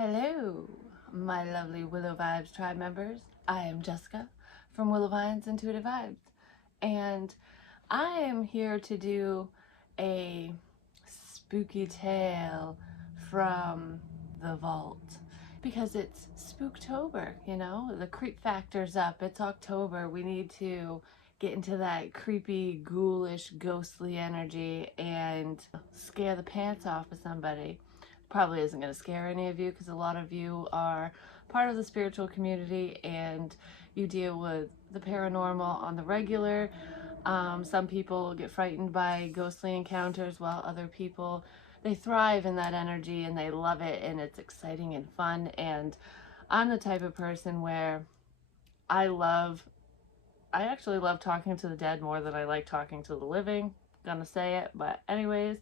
Hello, my lovely Willow Vibes tribe members. I am Jessica from Willow Vines Intuitive Vibes, and I am here to do a spooky tale from the vault because it's Spooktober, the creep factor's up. It's October. We need to get into that creepy, ghoulish, ghostly energy and scare the pants off of somebody. Probably isn't going to scare any of you because a lot of you are part of the spiritual community and you deal with the paranormal on the regular. Some people get frightened by ghostly encounters, while other people, they thrive in that energy and they love it and it's exciting and fun. And I'm the type of person where I actually love talking to the dead more than I like talking to the living. Gonna say it, but anyways,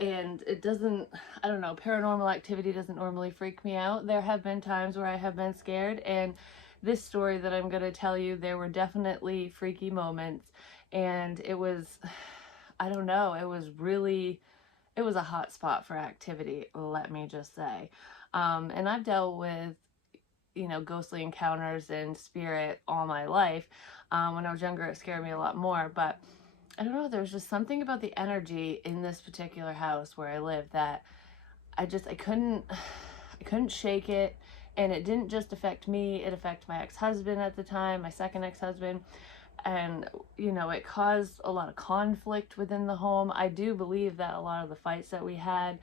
and it doesn't, I don't know, paranormal activity doesn't normally freak me out. There have been times where I have been scared, and this story that I'm going to tell you, there were definitely freaky moments, and it was, I don't know, it was a hot spot for activity, let me just say. And I've dealt with, ghostly encounters and spirit all my life. When I was younger, it scared me a lot more, but I don't know, there was just something about the energy in this particular house where I live that I couldn't shake it. And it didn't just affect me, it affected my ex-husband at the time, my second ex-husband. And, it caused a lot of conflict within the home. I do believe that a lot of the fights that we had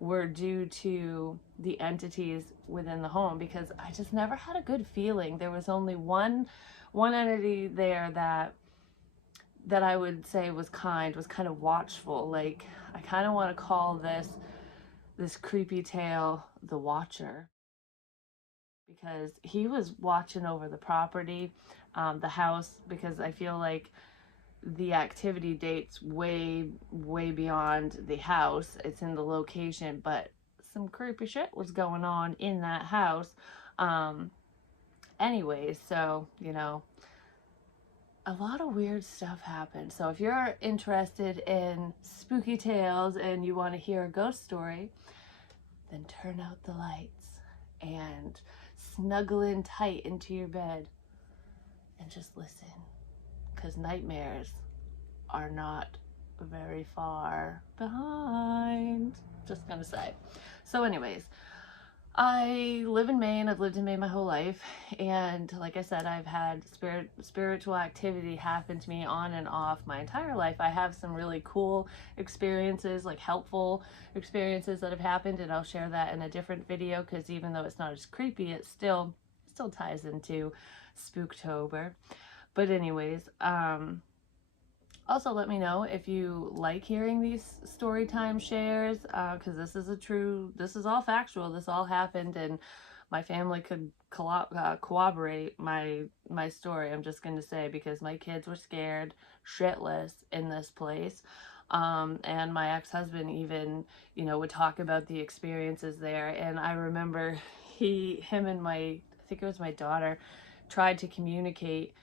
were due to the entities within the home because I just never had a good feeling. There was only one entity there that I would say was kind of watchful. Like, I kind of want to call this creepy tale the Watcher, because he was watching over the property, the house, because I feel like the activity dates way beyond the house. It's in the location, but some creepy shit was going on in that house. Anyways, so a lot of weird stuff happened. So if you're interested in spooky tales and you want to hear a ghost story, then turn out the lights and snuggle in tight into your bed and just listen, because nightmares are not very far behind. Just gonna say. So anyways, I live in Maine. I've lived in Maine my whole life, and like I said, I've had spiritual activity happen to me on and off my entire life. I have some really cool experiences, like helpful experiences that have happened, and I'll share that in a different video because even though it's not as creepy, it still ties into Spooktober. But anyways, also let me know if you like hearing these story time shares, because this is all factual. This all happened, and my family could corroborate my story. I'm just going to say, because my kids were scared shitless in this place. And my ex-husband even, would talk about the experiences there. And I remember him and I think it was my daughter, tried to communicate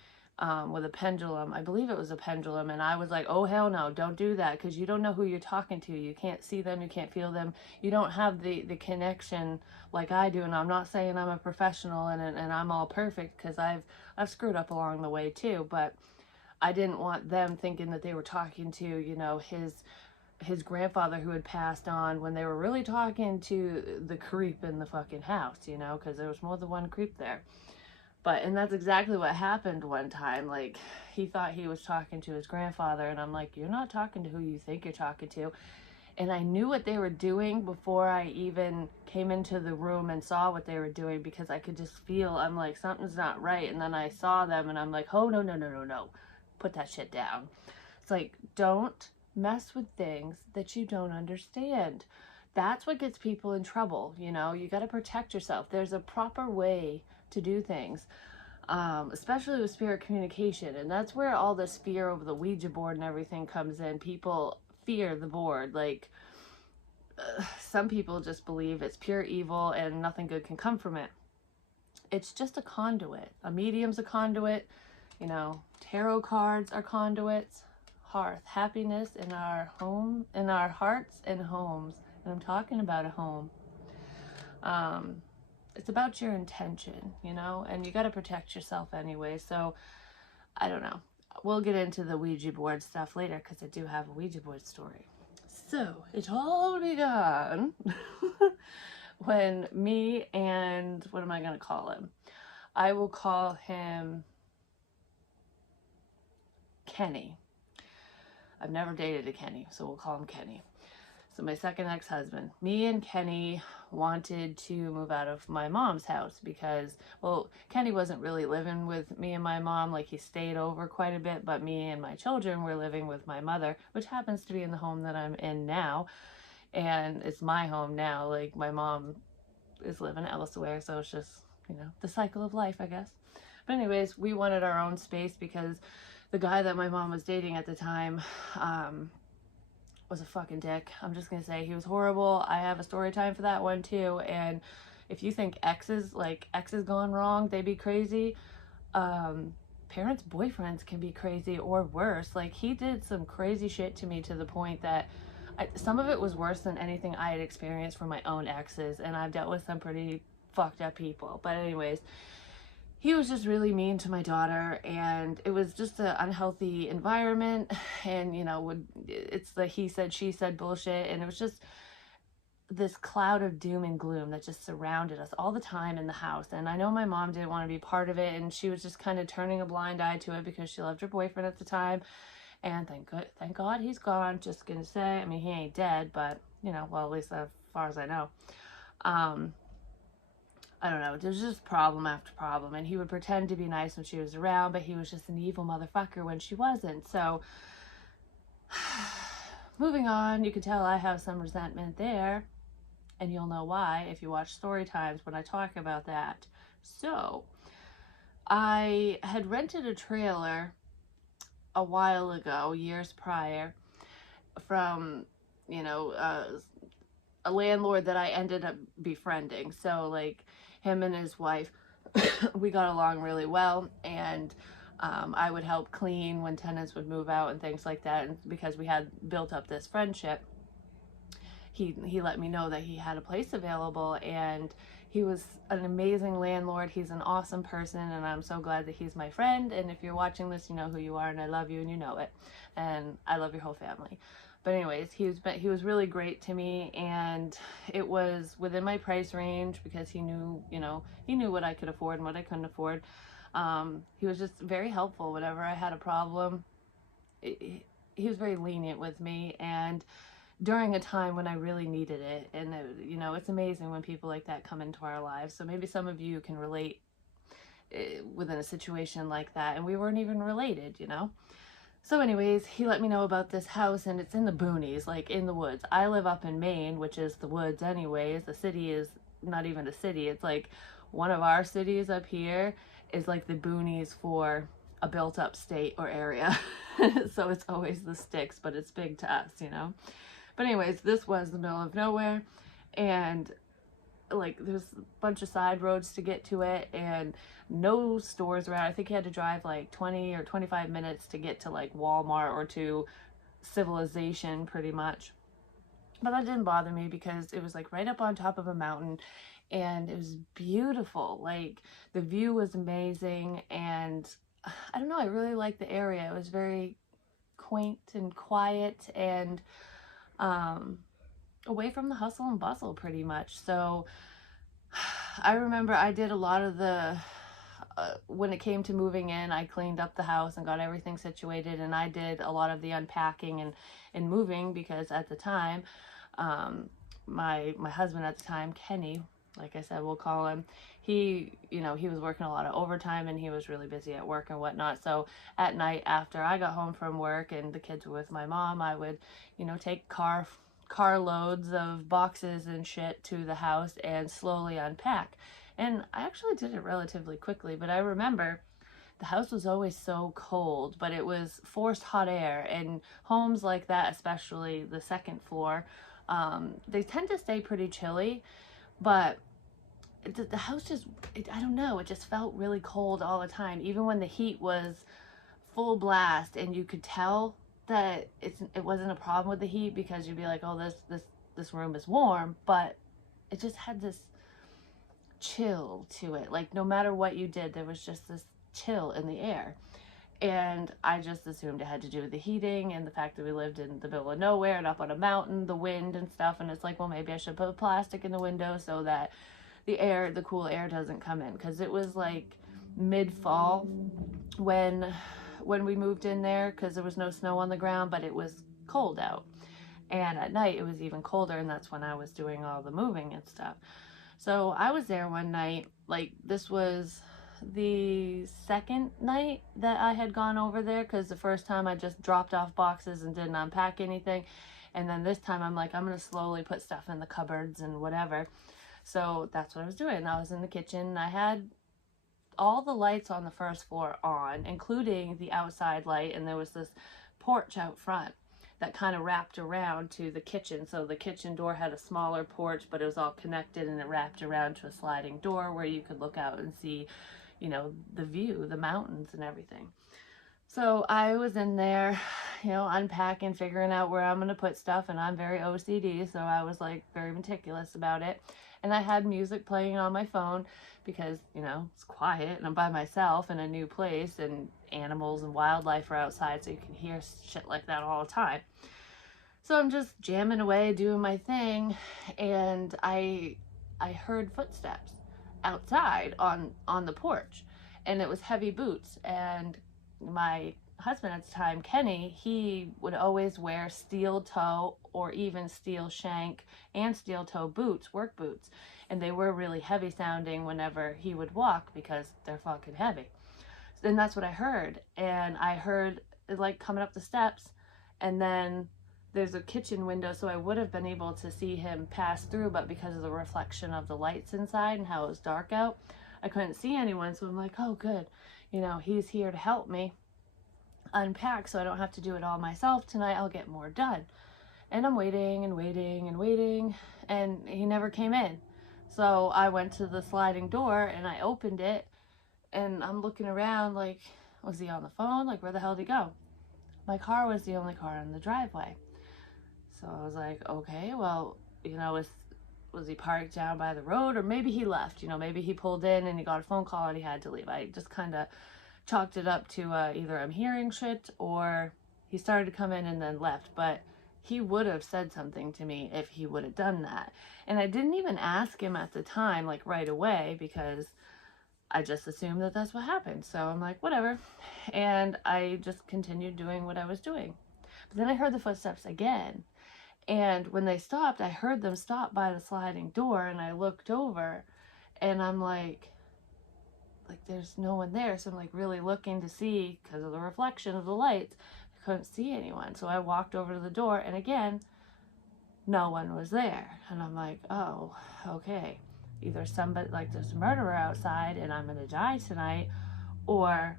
with a pendulum. I believe it was a pendulum, and I was like, oh hell no, don't do that, because you don't know who you're talking to. You can't see them, you can't feel them, you don't have the connection like I do. And I'm not saying I'm a professional and I'm all perfect, because I've screwed up along the way too, but I didn't want them thinking that they were talking to, his grandfather who had passed on, when they were really talking to the creep in the fucking house, because there was more than one creep there. And that's exactly what happened one time. Like, he thought he was talking to his grandfather, and I'm like, you're not talking to who you think you're talking to. And I knew what they were doing before I even came into the room and saw what they were doing, because I could just feel, I'm like, something's not right. And then I saw them, and I'm like, oh, no. Put that shit down. It's like, don't mess with things that you don't understand. That's what gets people in trouble, you got to protect yourself. There's a proper way to do things, especially with spirit communication. And that's where all this fear over the Ouija board and everything comes in. People fear the board. Like, some people just believe it's pure evil and nothing good can come from it. It's just a conduit. A medium's a conduit. Tarot cards are conduits. Happiness in our home, in our hearts and homes. And I'm talking about a home. It's about your intention, you know, and you got to protect yourself anyway. So I don't know. We'll get into the Ouija board stuff later because I do have a Ouija board story. So it all began when me and, what am I going to call him? I will call him Kenny. I've never dated a Kenny, so we'll call him Kenny. So my second ex-husband, me and Kenny wanted to move out of my mom's house because, well, Kenny wasn't really living with me and my mom. Like, he stayed over quite a bit, but me and my children were living with my mother, which happens to be in the home that I'm in now. And it's my home now. Like, my mom is living elsewhere, so it's just, you know, the cycle of life, I guess. But anyways, we wanted our own space because the guy that my mom was dating at the time, was a fucking dick. I'm just gonna say he was horrible. I have a story time for that one too. And if you think exes gone wrong, they be crazy. Parents' boyfriends can be crazy or worse. Like, he did some crazy shit to me to the point that some of it was worse than anything I had experienced from my own exes. And I've dealt with some pretty fucked up people. But anyways, he was just really mean to my daughter, and it was just an unhealthy environment. And, you know, it's the he said, she said bullshit. And it was just this cloud of doom and gloom that just surrounded us all the time in the house. And I know my mom didn't want to be part of it, and she was just kind of turning a blind eye to it because she loved her boyfriend at the time. And thank God he's gone. Just gonna say, I mean, he ain't dead, but, you know, well, at least as far as I know. I don't know, there's just problem after problem, and he would pretend to be nice when she was around, but he was just an evil motherfucker when she wasn't. So moving on, you can tell I have some resentment there, and you'll know why if you watch story times when I talk about that. So I had rented a trailer a while ago, years prior, from, you know, a landlord that I ended up befriending. So, like, him and his wife, we got along really well, and I would help clean when tenants would move out and things like that. And because we had built up this friendship, he let me know that he had a place available, and he was an amazing landlord. He's an awesome person, and I'm so glad that he's my friend. And if you're watching this, you know who you are, and I love you, and you know it. And I love your whole family. But anyways, he was really great to me, and it was within my price range because he knew, you know, he knew what I could afford and what I couldn't afford. He was just very helpful whenever I had a problem. He was very lenient with me, and during a time when I really needed it. And you know, it's amazing when people like that come into our lives. So maybe some of you can relate within a situation like that, and we weren't even related, you know. So anyways, he let me know about this house, and it's in the boonies, like in the woods. I live up in Maine, which is the woods anyways. The city is not even a city. It's like one of our cities up here is like the boonies for a built up state or area. So it's always the sticks, but it's big to us, you know. But anyways, this was the middle of nowhere, and like there's a bunch of side roads to get to it, and no stores around. I think you had to drive like 20 or 25 minutes to get to like Walmart or to civilization pretty much. But that didn't bother me because it was like right up on top of a mountain, and it was beautiful. Like, the view was amazing, and I don't know, I really liked the area. It was very quaint and quiet, and away from the hustle and bustle pretty much. So I remember I did a lot of the when it came to moving in, I cleaned up the house and got everything situated, and I did a lot of the unpacking and moving because at the time, my husband at the time, Kenny, like I said, we'll call him, he, you know, he was working a lot of overtime, and he was really busy at work and whatnot. So at night after I got home from work and the kids were with my mom, I would, you know, take car loads of boxes and shit to the house and slowly unpack. And I actually did it relatively quickly, but I remember the house was always so cold, but it was forced hot air, and homes like that, especially the second floor, they tend to stay pretty chilly, but the house just, I don't know, it just felt really cold all the time, even when the heat was full blast, and you could tell that it wasn't a problem with the heat because you'd be like, oh, this room is warm, but it just had this chill to it. Like no matter what you did, there was just this chill in the air. And I just assumed it had to do with the heating and the fact that we lived in the middle of nowhere and up on a mountain, the wind and stuff. And it's like, well, maybe I should put plastic in the window so that the cool air doesn't come in. Because it was like mid-fall when we moved in there, because there was no snow on the ground, but it was cold out. And at night it was even colder, and that's when I was doing all the moving and stuff. So I was there one night, like this was the second night that I had gone over there, because the first time I just dropped off boxes and didn't unpack anything. And then this time I'm like, I'm going to slowly put stuff in the cupboards and whatever. So that's what I was doing. I was in the kitchen. I had all the lights on the first floor on, including the outside light, and there was this porch out front that kind of wrapped around to the kitchen. So the kitchen door had a smaller porch, but it was all connected, and it wrapped around to a sliding door where you could look out and see, you know, the view, the mountains and everything. So I was in there, you know, unpacking, figuring out where I'm going to put stuff, and I'm very OCD, so I was like very meticulous about it. And I had music playing on my phone because, you know, it's quiet and I'm by myself in a new place, and animals and wildlife are outside, so you can hear shit like that all the time. So I'm just jamming away, doing my thing, and I heard footsteps outside on the porch, and it was heavy boots. And my husband at the time, Kenny, he would always wear steel toe or even steel shank and steel toe boots, work boots, and they were really heavy sounding whenever he would walk because they're fucking heavy. And that's what I heard. And I heard it like coming up the steps, and then there's a kitchen window, so I would have been able to see him pass through, but because of the reflection of the lights inside and how it was dark out, I couldn't see anyone. So I'm like, oh good, you know, he's here to help me unpack so I don't have to do it all myself tonight. I'll get more done. And I'm waiting and waiting and waiting, and he never came in. So I went to the sliding door and I opened it, and I'm looking around like, was he on the phone? Like, where the hell did he go? My car was the only car in the driveway. So I was like, okay, well, you know, was he parked down by the road, or maybe he left, you know, maybe he pulled in and he got a phone call and he had to leave. I just kind of chalked it up to either I'm hearing shit or he started to come in and then left. But he would have said something to me if he would have done that. And I didn't even ask him at the time, like right away, because I just assumed that that's what happened. So I'm like, whatever. And I just continued doing what I was doing. But then I heard the footsteps again. And when they stopped, I heard them stop by the sliding door, and I looked over and I'm like there's no one there. So I'm like really looking to see, because of the reflection of the lights, I couldn't see anyone. So I walked over to the door, and again, no one was there. And I'm like, oh, okay. Either somebody, like there's a murderer outside and I'm gonna die tonight, or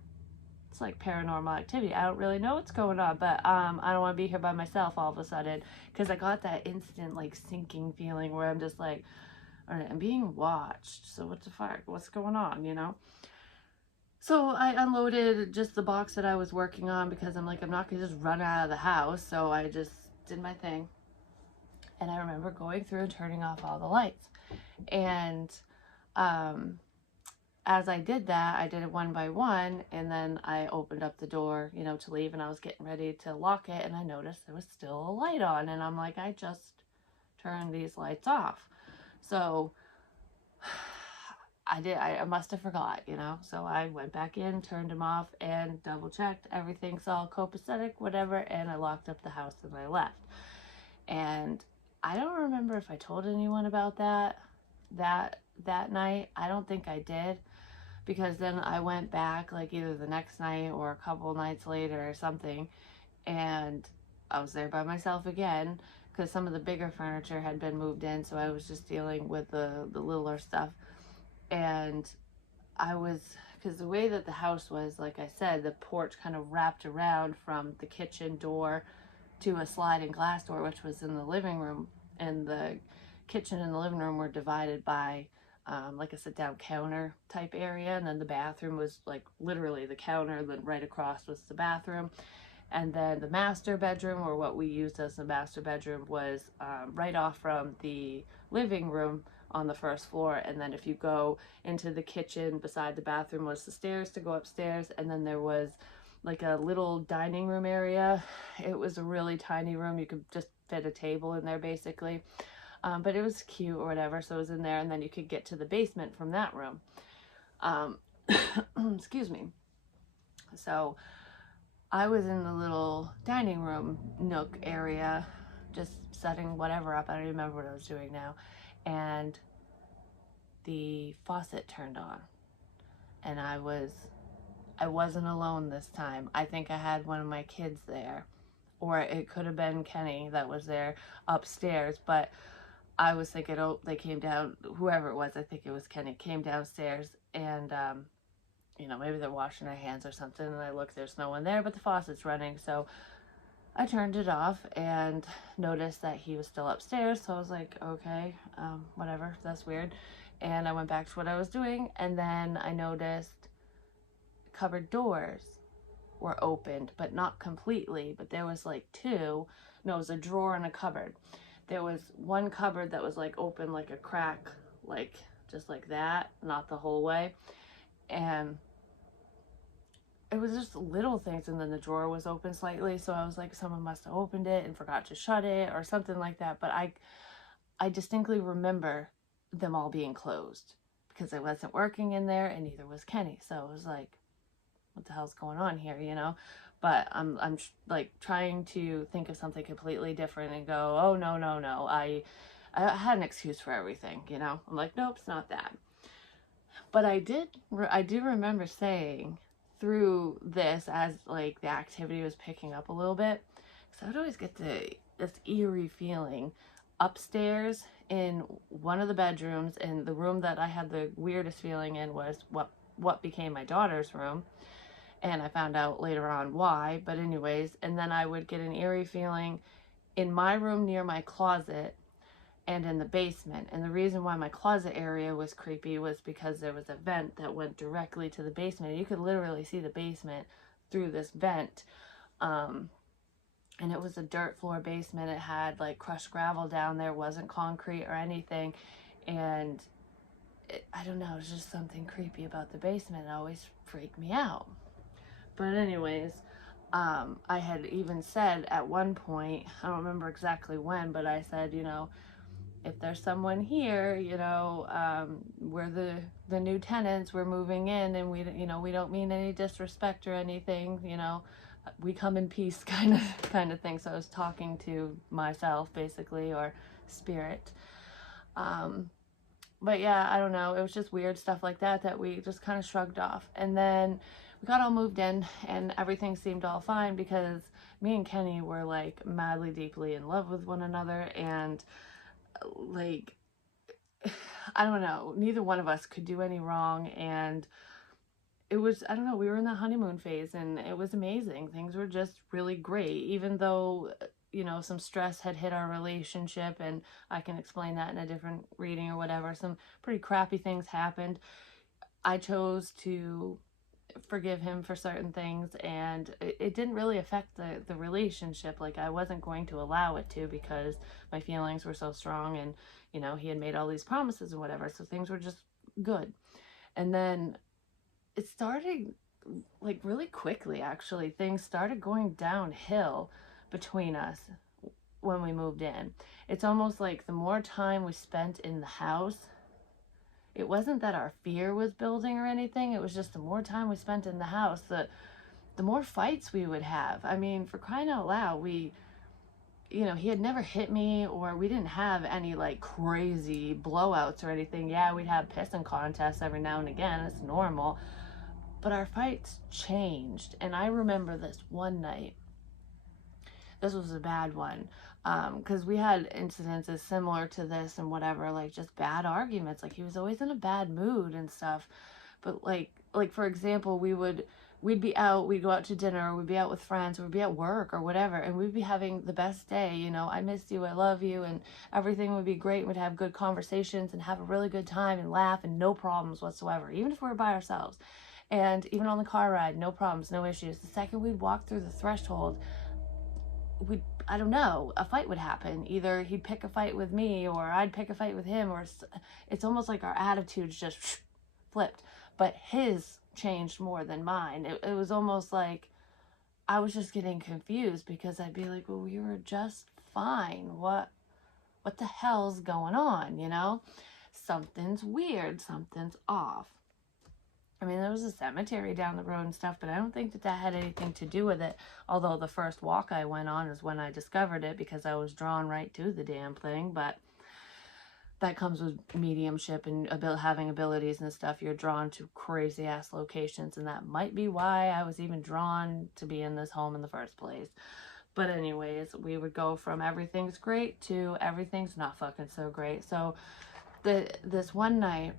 it's like paranormal activity. I don't really know what's going on, but I don't want to be here by myself all of a sudden, because I got that instant like sinking feeling where I'm just like, all right, I'm being watched. So what the fuck? What's going on, you know? So I unloaded just the box that I was working on, because I'm like, I'm not gonna just run out of the house. So I just did my thing. And I remember going through and turning off all the lights. And as I did that, I did it one by one, and then I opened up the door, you know, to leave, and I was getting ready to lock it, and I noticed there was still a light on, and I'm like, I just turned these lights off. So I must have forgot, you know. So I went back in, turned them off, and double checked everything's all copacetic, whatever, and I locked up the house and I left. And I don't remember if I told anyone about that night. I don't think I did, because then I went back like either the next night or a couple nights later or something, and I was there by myself again, because some of the bigger furniture had been moved in, so I was just dealing with the littler stuff. And I was, because the way that the house was, like I said, the porch kind of wrapped around from the kitchen door to a sliding glass door, which was in the living room, and the kitchen and the living room were divided by like a sit-down counter type area, and then the bathroom was like literally the counter, then right across was the bathroom. And then the master bedroom, or what we used as the master bedroom, was right off from the living room on the first floor, and then if you go into the kitchen, beside the bathroom was the stairs to go upstairs, and then there was like a little dining room area. It was a really tiny room. You could just fit a table in there basically. But it was cute or whatever, so it was in there, and then you could get to the basement from that room. Excuse me. So I was in the little dining room nook area, just setting whatever up. I don't even remember what I was doing now. And the faucet turned on. And I wasn't alone this time. I think I had one of my kids there. Or it could have been Kenny that was there upstairs. But I was thinking, oh, they came down, whoever it was, I think it was Kenny, came downstairs and, you know, maybe they're washing their hands or something, and I look, there's no one there, but the faucet's running, so I turned it off and noticed that he was still upstairs, so I was like, okay, whatever, that's weird, and I went back to what I was doing, and then I noticed cupboard doors were opened, but not completely, but there was like two, no, it was a drawer and a cupboard. There was one cupboard that was like open, like a crack, like just like that, not the whole way. And it was just little things, and then the drawer was open slightly, so I was like, someone must have opened it and forgot to shut it or something like that. But I distinctly remember them all being closed because I wasn't working in there, and neither was Kenny. So it was like, what the hell's going on here, you know? But I'm like trying to think of something completely different and go, oh, no. I had an excuse for everything, you know? I'm like, nope, it's not that. But I do remember saying through this, as like the activity was picking up a little bit, because I would always get this eerie feeling upstairs in one of the bedrooms, and the room that I had the weirdest feeling in was what became my daughter's room. And I found out later on why, but anyways, and then I would get an eerie feeling in my room near my closet and in the basement. And the reason why my closet area was creepy was because there was a vent that went directly to the basement. You could literally see the basement through this vent. And it was a dirt floor basement. It had like crushed gravel down there, wasn't concrete or anything. And I don't know, it was just something creepy about the basement. It always freaked me out. But anyways, I had even said at one point, I don't remember exactly when, but I said, you know, if there's someone here, you know, we're the new tenants, we're moving in, and we don't mean any disrespect or anything, you know, we come in peace kind of thing. So I was talking to myself basically, or spirit. But yeah, I don't know, it was just weird stuff like that we just kind of shrugged off. And then we got all moved in, and everything seemed all fine because me and Kenny were like madly, deeply in love with one another, and like, I don't know, neither one of us could do any wrong. And it was, I don't know, we were in the honeymoon phase, and it was amazing. Things were just really great, even though, you know, some stress had hit our relationship, and I can explain that in a different reading or whatever. Some pretty crappy things happened. I chose to forgive him for certain things, and it didn't really affect the relationship. Like, I wasn't going to allow it to, because my feelings were so strong, and, you know, he had made all these promises and whatever, so things were just good. And then it started like really quickly, actually. Things started going downhill between us when we moved in. It's almost like the more time we spent in the house, it wasn't that our fear was building or anything, it was just the more time we spent in the house, the more fights we would have. I mean, for crying out loud, you know, he had never hit me, or we didn't have any like crazy blowouts or anything. Yeah, we'd have pissing contests every now and again, it's normal, but our fights changed. And I remember this one night, this was a bad one, because we had incidences similar to this and whatever, like just bad arguments. Like, he was always in a bad mood and stuff. But like for example, we'd be out, we'd go out to dinner, or we'd be out with friends, or we'd be at work or whatever, and we'd be having the best day, you know, I miss you, I love you, and everything would be great. We'd have good conversations and have a really good time and laugh, and no problems whatsoever, even if we were by ourselves. And even on the car ride, no problems, no issues. The second we'd walk through the threshold, I don't know, a fight would happen. Either he'd pick a fight with me or I'd pick a fight with him, or it's almost like our attitudes just flipped. But his changed more than mine. It was almost like I was just getting confused, because I'd be like, well, we were just fine. What the hell's going on, you know? Something's weird, something's off. I mean, there was a cemetery down the road and stuff, but I don't think that had anything to do with it. Although the first walk I went on is when I discovered it, because I was drawn right to the damn thing. But that comes with mediumship and having abilities and stuff. You're drawn to crazy ass locations, and that might be why I was even drawn to be in this home in the first place. But anyways, we would go from everything's great to everything's not fucking so great. So this one night,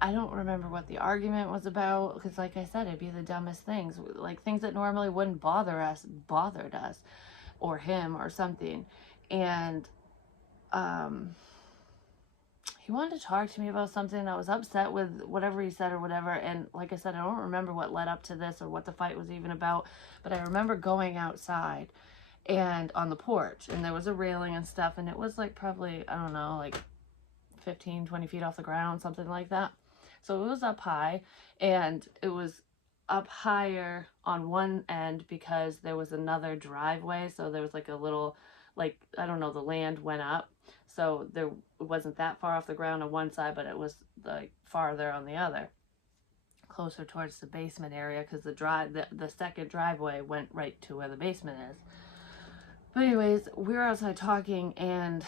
I don't remember what the argument was about, because like I said, it'd be the dumbest things. Like things that normally wouldn't bother us, bothered us, or him or something. And he wanted to talk to me about something. I was upset with whatever he said or whatever. And like I said, I don't remember what led up to this or what the fight was even about. But I remember going outside and on the porch, and there was a railing and stuff. And it was like probably, I don't know, like 15, 20 feet off the ground, something like that. So it was up high, and it was up higher on one end because there was another driveway. So there was like a little, like, I don't know, the land went up. So it wasn't that far off the ground on one side, but it was like farther on the other, closer towards the basement area, because the second driveway went right to where the basement is. But anyways, we were outside talking, and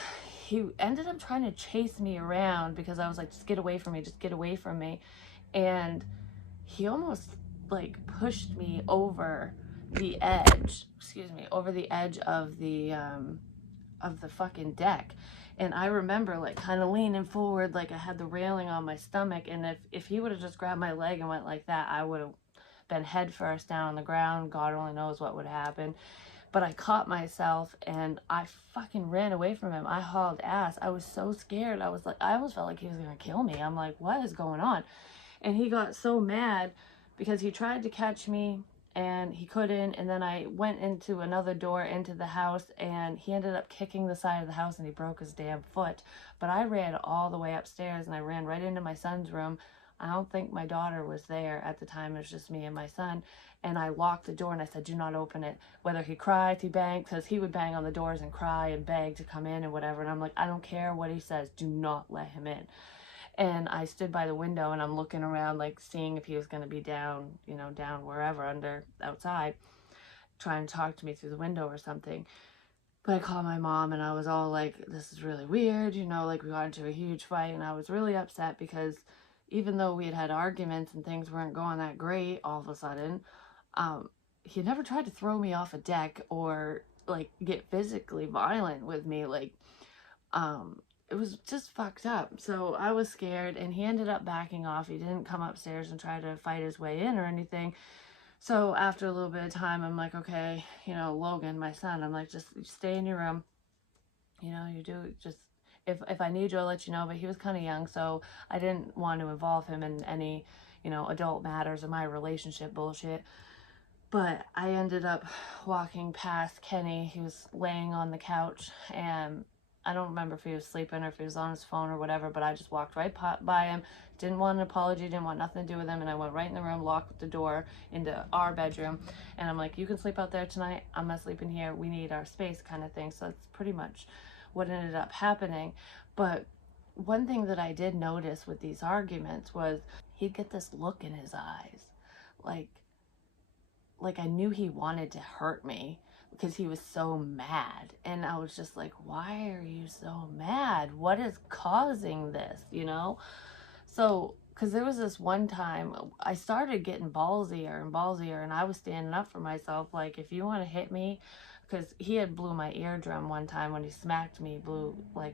he ended up trying to chase me around, because I was like, just get away from me, just get away from me. And he almost like pushed me over the edge, over the edge of the fucking deck. And I remember like kind of leaning forward, like I had the railing on my stomach. And if he would have just grabbed my leg and went like that, I would have been head first down on the ground. God only knows what would happen. But I caught myself and I fucking ran away from him. I hauled ass. I was so scared. I almost felt like he was gonna kill me. I'm like, what is going on? And he got so mad because he tried to catch me and he couldn't. And then I went into another door into the house, and he ended up kicking the side of the house and he broke his damn foot. But I ran all the way upstairs and I ran right into my son's room. I don't think my daughter was there at the time. It was just me and my son. And I locked the door and I said, do not open it. Whether he cried, he banged, because he would bang on the doors and cry and beg to come in and whatever. And I'm like, I don't care what he says. Do not let him in. And I stood by the window and I'm looking around, like seeing if he was going to be down, down wherever, outside, trying to talk to me through the window or something. But I called my mom and I was all like, this is really weird, like we got into a huge fight, and I was really upset because even though we had had arguments and things weren't going that great, all of a sudden, he never tried to throw me off a deck or like get physically violent with me. Like, it was just fucked up. So I was scared, and he ended up backing off. He didn't come upstairs and try to fight his way in or anything. So after a little bit of time, I'm like, okay, Logan, my son, I'm like, just stay in your room. You do just, if I need you, I'll let you know. But he was kind of young, so I didn't want to involve him in any, adult matters of my relationship bullshit. But I ended up walking past Kenny. He was laying on the couch, and I don't remember if he was sleeping or if he was on his phone or whatever, but I just walked right by him. Didn't want an apology, didn't want nothing to do with him, and I went right in the room, locked the door into our bedroom, and I'm like, you can sleep out there tonight, I'm gonna sleep in here, we need our space, kind of thing. So that's pretty much what ended up happening. But one thing that I did notice with these arguments was he'd get this look in his eyes, like I knew he wanted to hurt me, because he was so mad. And I was just like, why are you so mad? What is causing this, So, because there was this one time I started getting ballsier and ballsier, and I was standing up for myself. Like, if you want to hit me, because he had blew my eardrum one time when he smacked me,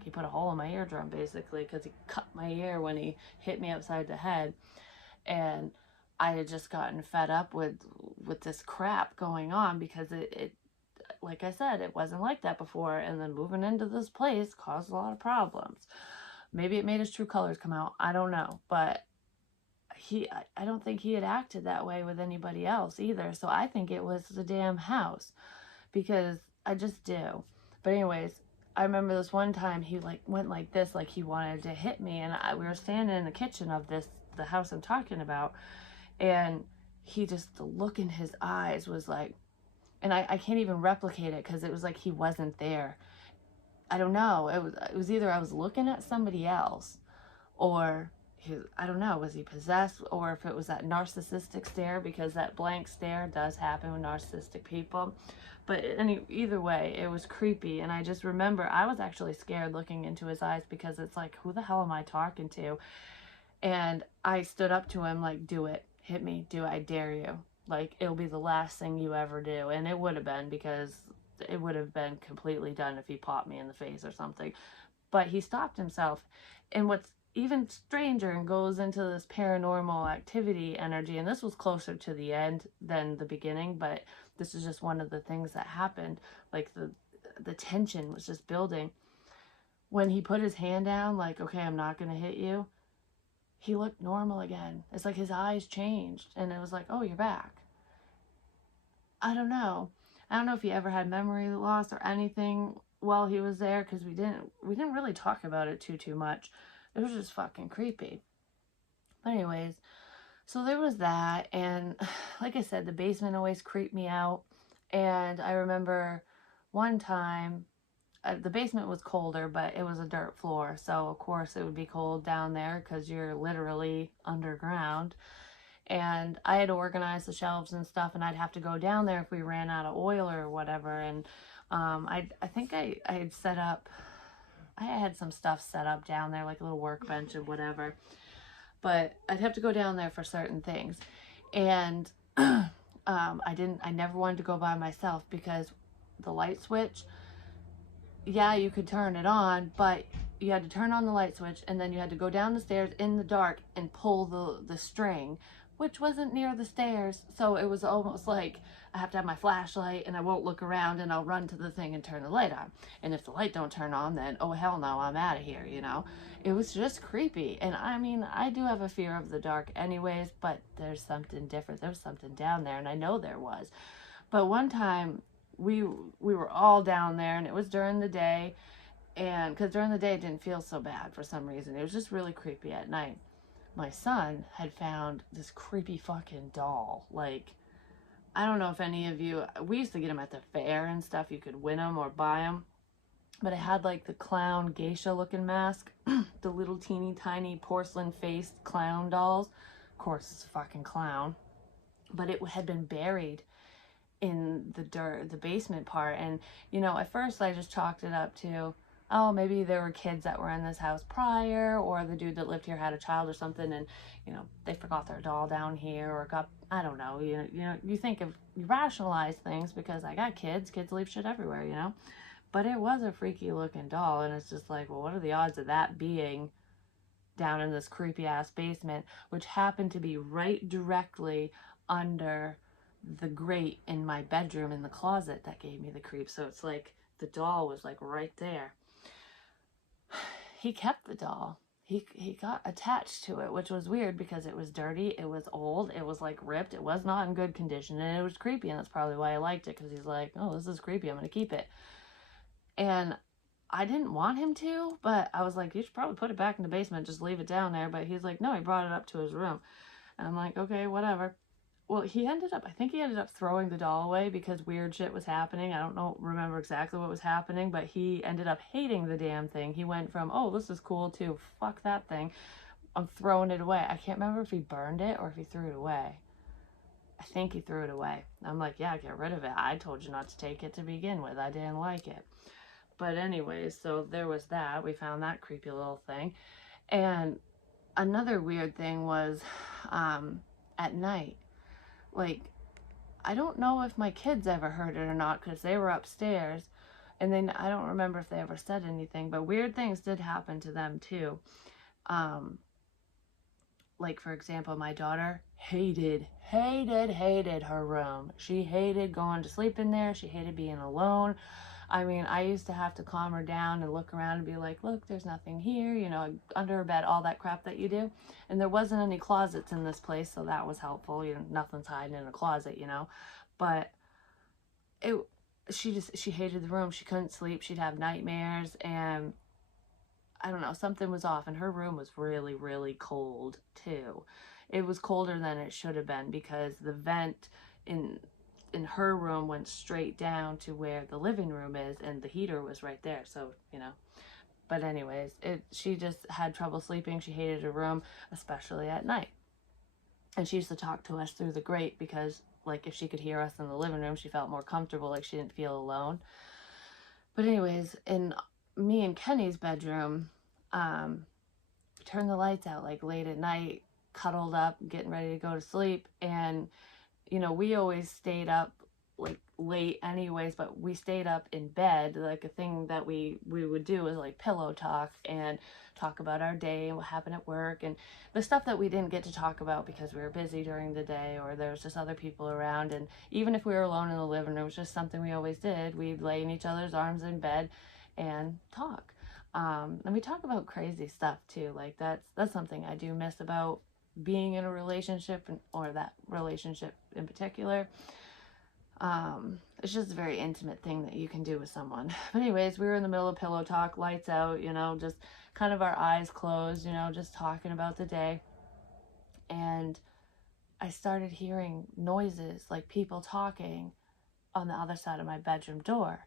he put a hole in my eardrum basically, because he cut my ear when he hit me upside the head. And I had just gotten fed up with this crap going on, because it like I said, it wasn't like that before. And then moving into this place caused a lot of problems. Maybe it made his true colors come out. I don't know. But I don't think he had acted that way with anybody else either. So I think it was the damn house, because I just do. But anyways, I remember this one time he like went like this, like he wanted to hit me, and we were standing in the kitchen of the house I'm talking about, and he just, the look in his eyes was like, and I can't even replicate it because it was like he wasn't there. I don't know. It was either I was looking at somebody else, or I don't know, was he possessed, or if it was that narcissistic stare, because that blank stare does happen with narcissistic people. But either way, it was creepy, and I just remember I was actually scared looking into his eyes, because it's like, who the hell am I talking to? And I stood up to him like, do it, hit me, do it, I dare you. Like, it'll be the last thing you ever do. And it would have been, because it would have been completely done if he popped me in the face or something. But he stopped himself. And what's even stranger, and goes into this paranormal activity energy, and this was closer to the end than the beginning, but this is just one of the things that happened. Like, the tension was just building. When he put his hand down, like, okay, I'm not going to hit you, he looked normal again. It's like his eyes changed, and it was like, oh, you're back. I don't know. I don't know if he ever had memory loss or anything while he was there, because we didn't really talk about it too much. It was just fucking creepy. But anyways, so there was that, and like I said, the basement always creeped me out. And I remember one time, the basement was colder, but it was a dirt floor, so of course it would be cold down there because you're literally underground. And I had to organize the shelves and stuff, and I'd have to go down there if we ran out of oil or whatever. And I think I had set up, I had some stuff set up down there, like a little workbench and whatever, but I'd have to go down there for certain things. And I never wanted to go by myself, because the light switch, yeah, you could turn it on, but you had to turn on the light switch, and then you had to go down the stairs in the dark and pull the string, which wasn't near the stairs. So it was almost like I have to have my flashlight, and I won't look around, and I'll run to the thing and turn the light on. And if the light don't turn on, then oh hell no, I'm out of here, you know? It was just creepy. And I mean, I do have a fear of the dark anyways, but there's something different. There was something down there, and I know there was. But one time, we were all down there, and it was during the day, and because during the day it didn't feel so bad for some reason. It was just really creepy at night. My son had found this creepy fucking doll. Like, I don't know if any of you, we used to get them at the fair and stuff. You could win them or buy them, but it had like the clown geisha looking mask, the little teeny tiny porcelain faced clown dolls. Of course, it's a fucking clown, but it had been buried in the dirt, the basement part. And you know, at first I just chalked it up to, oh, maybe there were kids that were in this house prior, or the dude that lived here had a child or something, and you know, they forgot their doll down here, or got, I don't know, you think of, you rationalize things, because I got kids leave shit everywhere, you know. But it was a freaky looking doll, and it's just like, well, what are the odds of that being down in this creepy ass basement, which happened to be right directly under the grate in my bedroom in the closet that gave me the creep. So it's like the doll was like right there. He kept the doll. He got attached to it, which was weird because it was dirty, it was old, it was like ripped, it was not in good condition, and it was creepy, and that's probably why I liked it, because he's like, oh, this is creepy, I'm gonna keep it. And I didn't want him to, but I was like, you should probably put it back in the basement, just leave it down there. But he's like, no, he brought it up to his room. And I'm like, okay, whatever. Well, I think he ended up throwing the doll away because weird shit was happening. I don't remember exactly what was happening, but he ended up hating the damn thing. He went from, oh, this is cool, to fuck that thing, I'm throwing it away. I can't remember if he burned it or if he threw it away. I think he threw it away. I'm like, yeah, get rid of it. I told you not to take it to begin with. I didn't like it. But anyways, so there was that. We found that creepy little thing. And another weird thing was at night. Like, I don't know if my kids ever heard it or not, because they were upstairs. And then I don't remember if they ever said anything, but weird things did happen to them too. Like, for example, my daughter hated her room. She hated going to sleep in there. She hated being alone. I mean, I used to have to calm her down and look around and be like, look, there's nothing here, you know, under her bed, all that crap that you do. And there wasn't any closets in this place, so that was helpful. You know, nothing's hiding in a closet, you know. But it she hated the room. She couldn't sleep. She'd have nightmares, and I don't know, something was off. And her room was really, really cold too. It was colder than it should have been because the vent in her room went straight down to where the living room is, and the heater was right there. So, you know, but anyways, she just had trouble sleeping. She hated her room, especially at night. And she used to talk to us through the grate because, like, if she could hear us in the living room, she felt more comfortable, like she didn't feel alone. But anyways, in me and Kenny's bedroom, we turned the lights out like late at night, cuddled up, getting ready to go to sleep. And, you know, we always stayed up like late anyways, but we stayed up in bed. Like a thing that we would do is like pillow talk and talk about our day and what happened at work and the stuff that we didn't get to talk about because we were busy during the day or there was just other people around. And even if we were alone in the living room, it was just something we always did. We'd lay in each other's arms in bed and talk. And we talk about crazy stuff too. Like that's something I do miss about being in a relationship, or that relationship in particular. It's just a very intimate thing that you can do with someone. But anyways, we were in the middle of pillow talk, lights out, you know, just kind of our eyes closed, you know, just talking about the day. And I started hearing noises, like people talking on the other side of my bedroom door.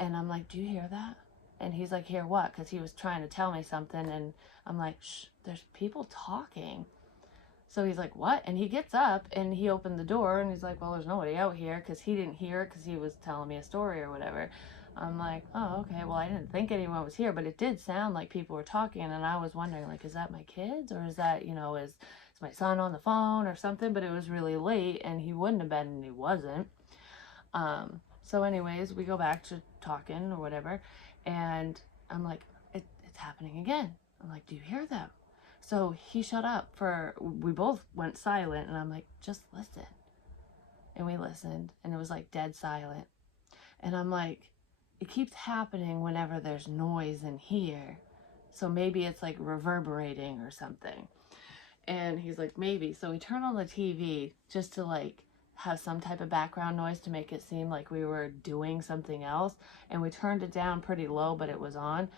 And I'm like, do you hear that? And he's like, hear what? Because he was trying to tell me something. And I'm like, shh, there's people talking. So he's like, what? And he gets up and he opened the door and he's like, well, there's nobody out here, because he didn't hear it because he was telling me a story or whatever. I'm like, oh, okay. Well, I didn't think anyone was here, but it did sound like people were talking. And I was wondering, like, is that my kids, or is that, you know, is my son on the phone or something? But it was really late and he wouldn't have been, and he wasn't. So anyways, we go back to talking or whatever. And I'm like, it's happening again. I'm like, do you hear them? So he shut up we both went silent, and I'm like, just listen. And we listened, and it was like dead silent. And I'm like, it keeps happening whenever there's noise in here. So maybe it's like reverberating or something. And he's like, maybe. So we turned on the TV just to like have some type of background noise to make it seem like we were doing something else. And we turned it down pretty low, but it was on.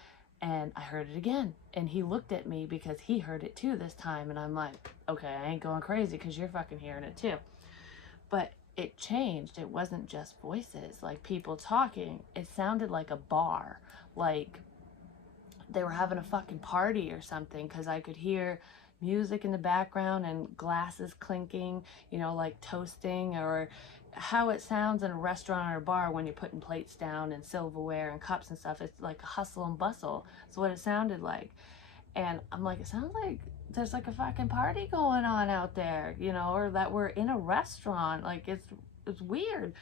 And I heard it again. And he looked at me because he heard it too this time. And I'm like, okay, I ain't going crazy because you're fucking hearing it too. But it changed. It wasn't just voices, like people talking. It sounded like a bar. Like they were having a fucking party or something, because I could hear music in the background and glasses clinking, you know, like toasting, or how it sounds in a restaurant or a bar when you're putting plates down and silverware and cups and stuff. It's like a hustle and bustle. That's what it sounded like. And I'm like, it sounds like there's like a fucking party going on out there, you know, or that we're in a restaurant. Like it's weird.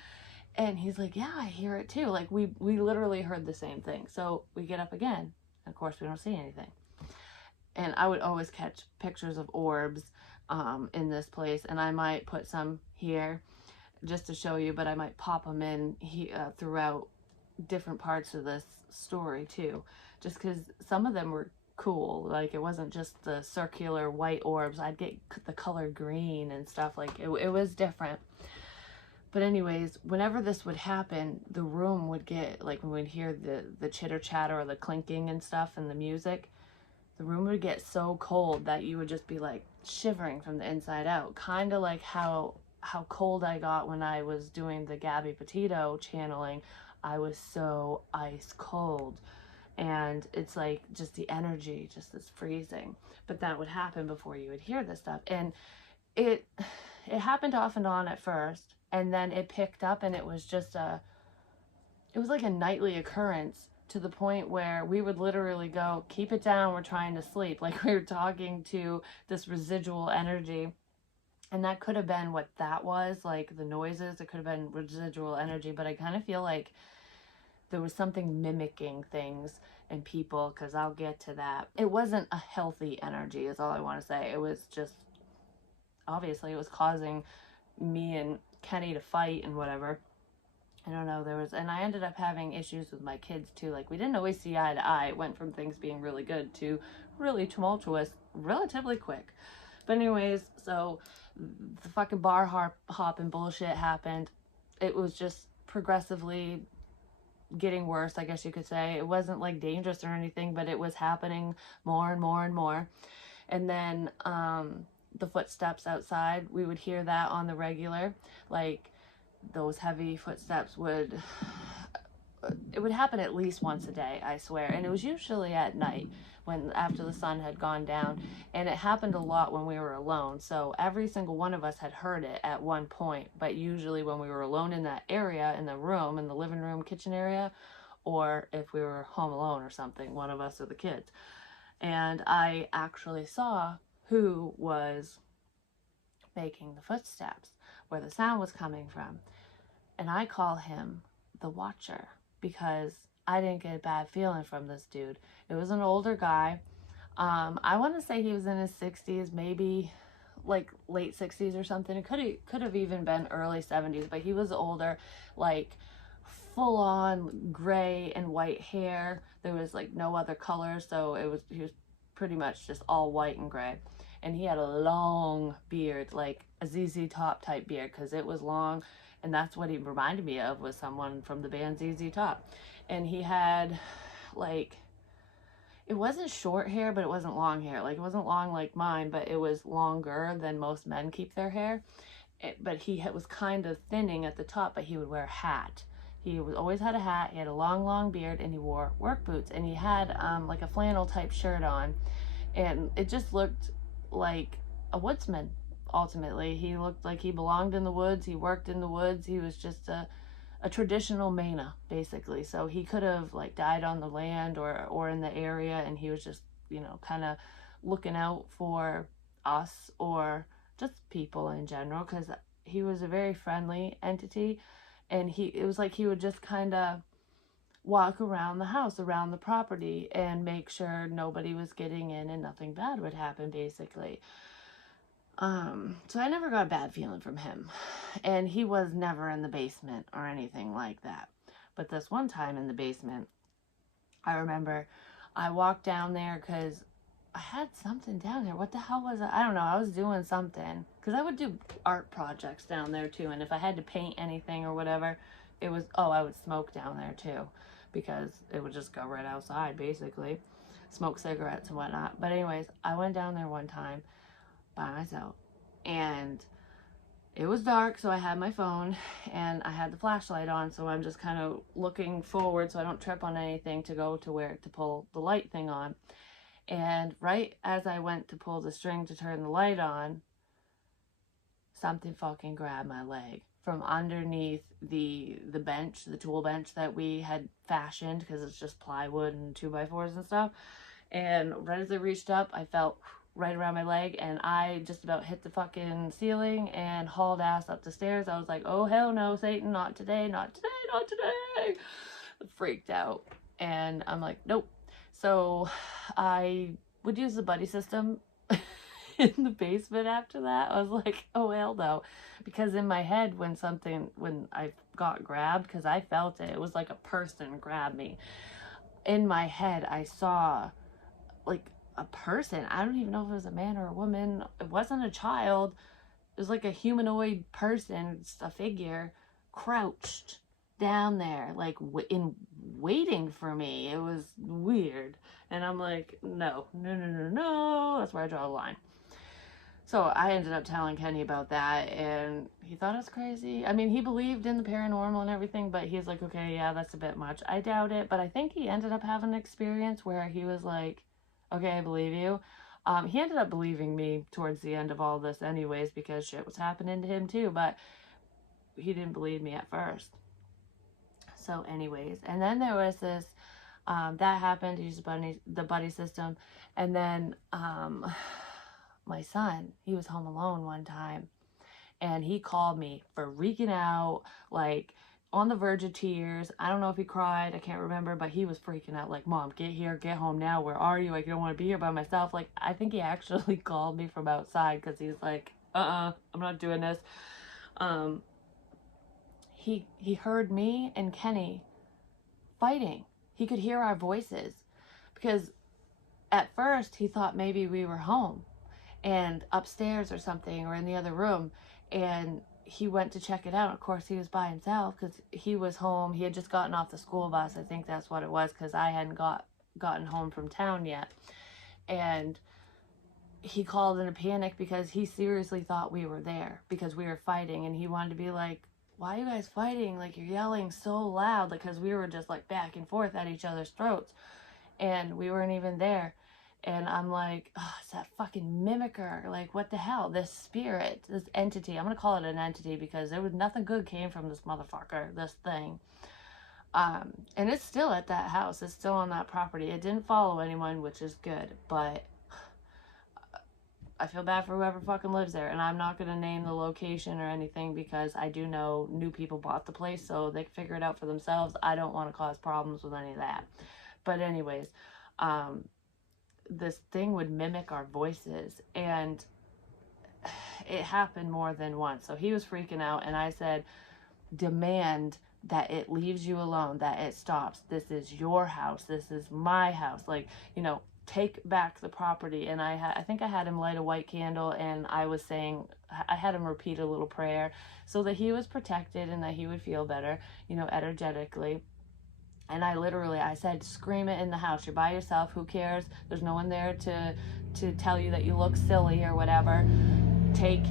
And he's like, yeah, I hear it too. Like we literally heard the same thing. So we get up again. Of course, we don't see anything. And I would always catch pictures of orbs in this place, and I might put some here just to show you, but I might pop them in throughout different parts of this story too, just because some of them were cool. Like it wasn't just the circular white orbs. I'd get the color green and stuff. Like it was different. But anyways, whenever this would happen, the room would get, like when we'd hear the chitter chatter or the clinking and stuff and the music, the room would get so cold that you would just be like shivering from the inside out. Kind of like how cold I got when I was doing the Gabby Petito channeling. I was so ice cold. And it's like just the energy just is freezing. But that would happen before you would hear this stuff. And it happened off and on at first. And then it picked up, and it was like a nightly occurrence, to the point where we would literally go, keep it down, we're trying to sleep. Like we were talking to this residual energy. And that could have been what that was, like the noises. It could have been residual energy. But I kind of feel like there was something mimicking things and people, because I'll get to that. It wasn't a healthy energy is all I want to say. It was just, obviously it was causing me and Kenny to fight and whatever. I don't know, and I ended up having issues with my kids too. Like we didn't always see eye to eye. It went from things being really good to really tumultuous relatively quick. But anyways, so the fucking bar hopping bullshit happened. It was just progressively getting worse, I guess you could say. It wasn't like dangerous or anything, but it was happening more and more and more. And then the footsteps outside, we would hear that on the regular. Like, those heavy footsteps would, it would happen at least once a day, I swear. And it was usually at night, when after the sun had gone down, and it happened a lot when we were alone. So every single one of us had heard it at one point, but usually when we were alone in that area, in the room, in the living room, kitchen area, or if we were home alone or something, one of us or the kids. And I actually saw who was making the footsteps, where the sound was coming from. And I call him the Watcher, because I didn't get a bad feeling from this dude. It was an older guy. I want to say he was in his 60s, maybe like late 60s or something. It could have even been early 70s, but he was older, like full on gray and white hair. There was like no other color, so he was pretty much just all white and gray. And he had a long beard, like a ZZ Top type beard, because it was long. And that's what he reminded me of, was someone from the band ZZ Top. And he had, like, it wasn't short hair, but it wasn't long hair. Like, it wasn't long like mine, but it was longer than most men keep their hair. But he was kind of thinning at the top, but he would wear a hat. He always had a hat. He had a long, long beard, and he wore work boots. And he had, like, a flannel type shirt on. And it just looked like a woodsman. Ultimately, he looked like he belonged in the woods. He worked in the woods. He was just a traditional Maina, basically. So he could have like died on the land or in the area, and he was just, you know, kind of looking out for us or just people in general, because he was a very friendly entity. And it was like he would just kind of walk around the house, around the property, and make sure nobody was getting in and nothing bad would happen, basically. So I never got a bad feeling from him, and he was never in the basement or anything like that. But this one time in the basement, I remember I walked down there because I had something down there. What the hell was it? I don't know. I was doing something, because I would do art projects down there too. And if I had to paint anything or whatever, I would smoke down there too, because it would just go right outside, basically. Smoke cigarettes and whatnot. But anyways, I went down there one time by myself, and it was dark, so I had my phone and I had the flashlight on, so I'm just kind of looking forward so I don't trip on anything to go to where to pull the light thing on. And right as I went to pull the string to turn the light on, something fucking grabbed my leg from underneath the bench, the tool bench that we had fashioned, because it's just plywood and 2x4s and stuff. And right as I reached up, I felt right around my leg, and I just about hit the fucking ceiling and hauled ass up the stairs. I was like, oh hell no, Satan, not today, not today, not today. Freaked out. And I'm like, nope. So I would use the buddy system in the basement after that. I was like, oh hell no. Because in my head, when I got grabbed, because I felt it was like a person grabbed me. In my head, I saw like a person. I don't even know if it was a man or a woman. It wasn't a child. It was like a humanoid person, just a figure, crouched down there, like waiting for me. It was weird. And I'm like, no. That's where I draw the line. So I ended up telling Kenny about that, and he thought it was crazy. I mean, he believed in the paranormal and everything, but he's like, okay, yeah, that's a bit much. I doubt it, but I think he ended up having an experience where he was like, okay, I believe you. He ended up believing me towards the end of all this anyways, because shit was happening to him too, but he didn't believe me at first. So anyways, and then there was this, that happened, he used the buddy system, and then my son, he was home alone one time, and he called me freaking out, like on the verge of tears. I don't know if he cried, I can't remember, but he was freaking out, like, Mom, get here, get home now, where are you? Like, I don't want to be here by myself. Like, I think he actually called me from outside, because he's like, I'm not doing this. He heard me and Kenny fighting. He could hear our voices, because at first he thought maybe we were home and upstairs or something, or in the other room, and he went to check it out. Of course, he was by himself because he was home. He had just gotten off the school bus. I think that's what it was, because I hadn't gotten home from town yet. And he called in a panic because he seriously thought we were there because we were fighting, and he wanted to be like, why are you guys fighting? Like, you're yelling so loud, like, because we were just like back and forth at each other's throats, and we weren't even there. And I'm like, oh, it's that fucking mimicker. Like, what the hell? This spirit, this entity. I'm gonna call it an entity because there was nothing good came from this motherfucker, this thing. And it's still at that house. It's still on that property. It didn't follow anyone, which is good, but I feel bad for whoever fucking lives there. And I'm not going to name the location or anything because I do know new people bought the place, so they can figure it out for themselves. I don't want to cause problems with any of that. But anyways, this thing would mimic our voices, and it happened more than once. So he was freaking out, and I said, demand that it leaves you alone, that it stops. This is your house. This is my house. Like, you know, take back the property. And I think I had him light a white candle, and I was saying, I had him repeat a little prayer so that he was protected and that he would feel better, you know, energetically. And I said, scream it in the house. You're by yourself. Who cares? There's no one there to tell you that you look silly or whatever. Take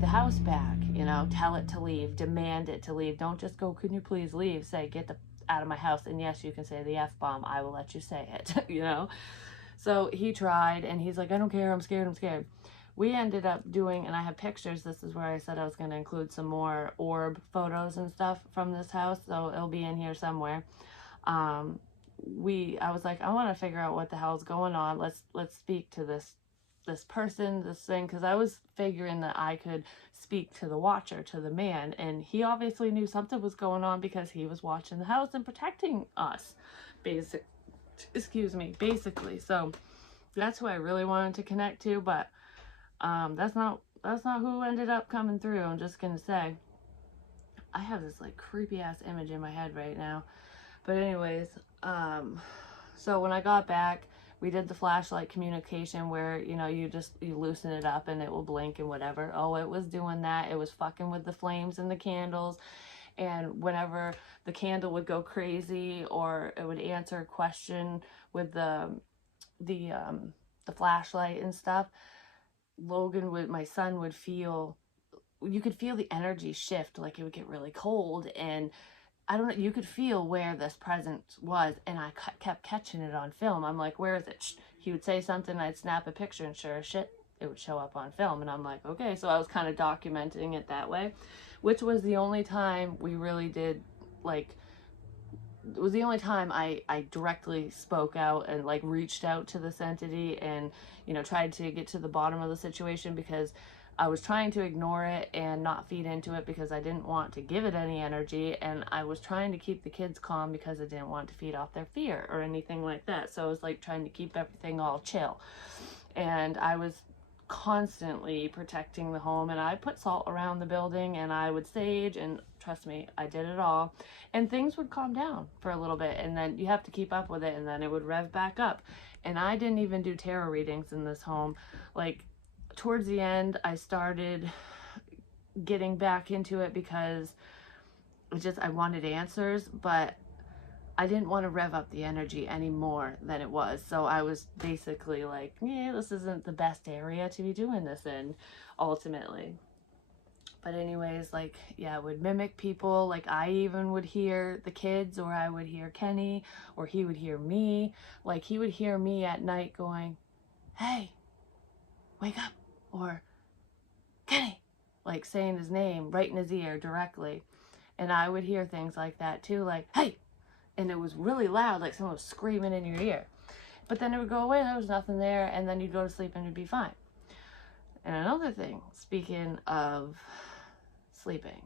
the house back, you know, tell it to leave, demand it to leave. Don't just go, can you please leave? Say, get the out of my house. And yes, you can say the F-bomb. I will let you say it, you know? So he tried, and he's like, I don't care. I'm scared. We ended up doing, and I have pictures. This is where I said I was going to include some more orb photos and stuff from this house. So it'll be in here somewhere. I was like, I want to figure out what the hell's going on. Let's speak to this person, this thing, because I was figuring that I could speak to the watcher, to the man, and he obviously knew something was going on because he was watching the house and protecting us, basically. So that's who I really wanted to connect to, but that's not who ended up coming through. I'm just gonna say, I have this like creepy ass image in my head right now. But anyways, so when I got back, we did the flashlight communication where, you know, you loosen it up and it will blink and whatever. Oh, it was doing that. It was fucking with the flames and the candles. And whenever the candle would go crazy or it would answer a question with the flashlight and stuff, my son would feel, you could feel the energy shift, like it would get really cold, and I don't know, you could feel where this presence was, and I kept catching it on film. I'm like, where is it? He would say something, I'd snap a picture, and sure as shit, it would show up on film. And I'm like, okay. So I was kind of documenting it that way, which was the only time we really did, like, it was the only time I directly spoke out and like reached out to this entity and, you know, tried to get to the bottom of the situation, because I was trying to ignore it and not feed into it because I didn't want to give it any energy, and I was trying to keep the kids calm because I didn't want to feed off their fear or anything like that. So I was like trying to keep everything all chill, and I was constantly protecting the home, and I put salt around the building, and I would sage, and trust me, I did it all, and things would calm down for a little bit, and then you have to keep up with it, and then it would rev back up. And I didn't even do tarot readings in this home. Like, towards the end, I started getting back into it because I wanted answers, but I didn't want to rev up the energy any more than it was. So I was basically like, yeah, this isn't the best area to be doing this in, ultimately. But anyways, like, yeah, it would mimic people. Like, I even would hear the kids, or I would hear Kenny, or he would hear me. Like, he would hear me at night going, hey, wake up, or Kenny, like saying his name right in his ear directly. And I would hear things like that too, like, hey, and it was really loud, like someone was screaming in your ear. But then it would go away, there was nothing there, and then you'd go to sleep and it'd be fine. And another thing, speaking of sleeping,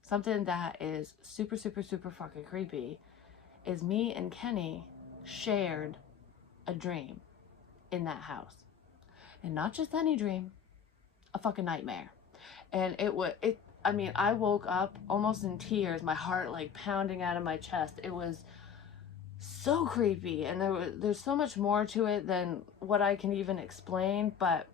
something that is super, super, super fucking creepy is me and Kenny shared a dream in that house. And not just any dream, a fucking nightmare. And I woke up almost in tears, my heart like pounding out of my chest. It was so creepy, and there's so much more to it than what I can even explain. But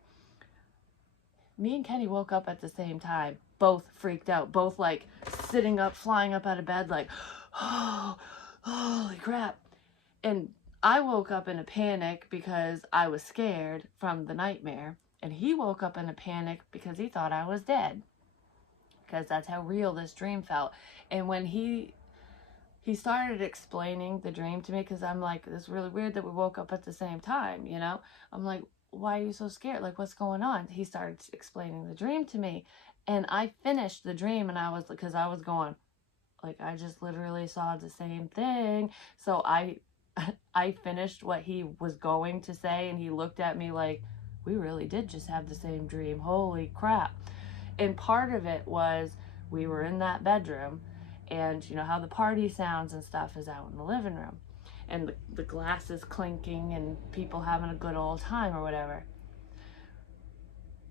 Me and Kenny woke up at the same time, both freaked out, both like sitting up, flying up out of bed, like, oh, holy crap. And I woke up in a panic because I was scared from the nightmare. And he woke up in a panic because he thought I was dead. Because that's how real this dream felt. And when he started explaining the dream to me, because I'm like, it's really weird that we woke up at the same time, you know? I'm like, why are you so scared? Like, what's going on? He started explaining the dream to me. And I finished the dream, and I was, because I was going, like, I just literally saw the same thing. So I finished what he was going to say, and he looked at me like, we really did just have the same dream. Holy crap. And part of it was we were in that bedroom, and you know how the party sounds and stuff is out in the living room, and the glasses clinking and people having a good old time or whatever.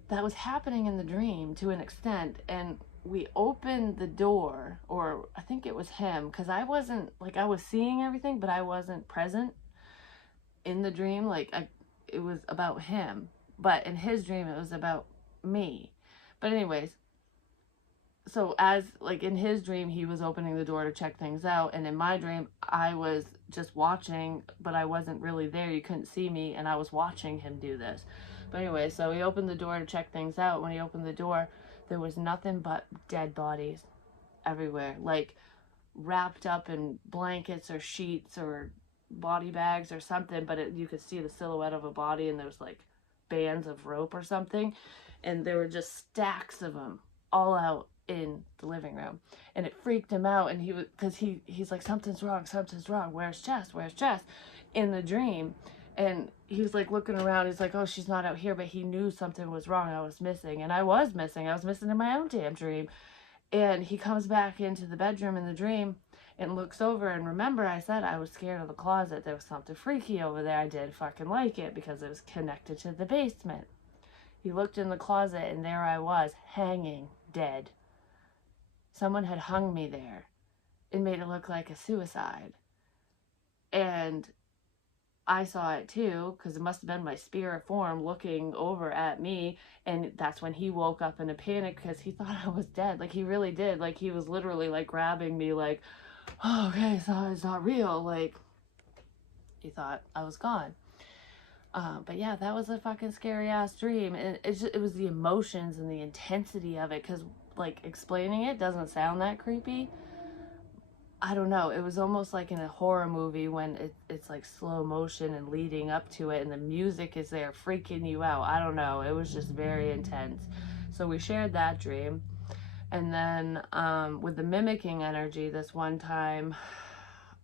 That was happening in the dream to an extent, and we opened the door, or I think it was him, because I wasn't, like, I was seeing everything, but I wasn't present in the dream. Like, it was about him, but in his dream it was about me. But anyways, so as, like, in his dream, he was opening the door to check things out, and in my dream, I was just watching, but I wasn't really there. You couldn't see me, and I was watching him do this. But anyway, so he opened the door to check things out. When he opened the door, there was nothing but dead bodies everywhere, like wrapped up in blankets or sheets or body bags or something, but you could see the silhouette of a body, and there was like bands of rope or something, and there were just stacks of them all out in the living room. And it freaked him out, and he's like, something's wrong, where's Jess, in the dream. And he was like looking around, he's like, oh, she's not out here. But he knew something was wrong, I was missing. And I was missing in my own damn dream. And he comes back into the bedroom in the dream and looks over, and remember I said I was scared of the closet. There was something freaky over there. I didn't fucking like it because it was connected to the basement. He looked in the closet, and there I was, hanging dead. Someone had hung me there. It made it look like a suicide. And I saw it too, because it must have been my spirit form looking over at me. And that's when he woke up in a panic because he thought I was dead. Like, he really did. Like, he was literally like grabbing me like, oh, okay, so it's not real. Like, he thought I was gone. But yeah, that was a fucking scary ass dream. And it was the emotions and the intensity of it, because like explaining it doesn't sound that creepy. I don't know, it was almost like in a horror movie when it's like slow motion and leading up to it, and the music is there freaking you out. I don't know, it was just very intense. So we shared that dream. And then with the mimicking energy, this one time